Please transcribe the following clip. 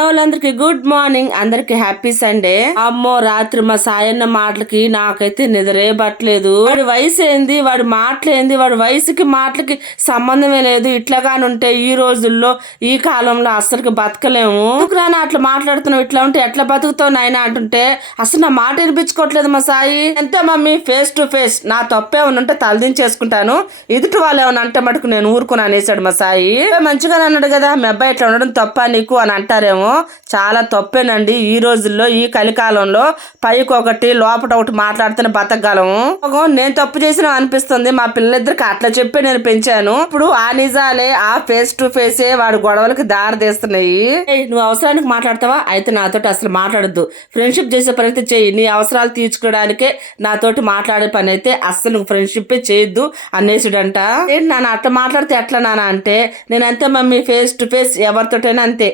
వాళ్ళందరికి good morning, అందరికి happy Sunday. అమ్మో, రాత్రి మా సాయన్న మాటలకి నాకైతే నిద్రే పట్టలేదు. వాడి వయసు ఏంది, వాడి మాటలేంది, వాడి వయసుకి మాటలకి సంబంధమే లేదు. ఇట్లాగానుంటే ఈ రోజుల్లో ఈ కాలంలో అస్సలు బతకలేము. రాని అట్లా మాట్లాడుతున్నావు, ఇట్లా ఉంటే ఎట్లా బతుకుతావు నాయన అంటుంటే అసలు నా మాట వినిపించుకోవట్లేదు మా సాయి. ఎంత మమ్మీ, ఫేస్ టు ఫేస్ నా తప్పే ఉంటే తలదించేసుకుంటాను, ఎదుటి వాళ్ళు ఏమన్నా అంటే మటుకు నేను ఊరుకుని అనేసాడు మా సాయి. మంచిగానే అన్నాడు కదా, మీ అబ్బాయి ఇట్లా ఉండడం తప్ప నీకు అని అంటారేమో. చాలా తప్పేనండి. ఈ రోజుల్లో ఈ కలికాలంలో పైకి ఒకటి లోపల ఒకటి మాట్లాడితేనే బతకగలము. నేను తప్పు చేసిన అనిపిస్తుంది. మా పిల్లలిద్దరికి అట్లా చెప్పి నేను పెంచాను. ఇప్పుడు ఆ నిజాలే, ఆ ఫేస్ టు ఫేసే వాడి గొడవలకి దారి తీస్తున్నాయి. నువ్వు అవసరానికి మాట్లాడతావా, అయితే నాతోటి అసలు మాట్లాడద్దు. ఫ్రెండ్షిప్ చేసే పని అయితే చెయ్యి, నీ అవసరాలు తీర్చుకోవడానికే నాతోటి మాట్లాడే పని అయితే అస్సలు నువ్వు ఫ్రెండ్షిప్ చేయొద్దు అనేసుడంట. ఏంటి నాన్న అట్లా మాట్లాడితే ఎట్లా నాన్న అంటే, నేను అంతే మమ్మీ, ఫేస్ టు ఫేస్ ఎవరితోటైనా అంతే.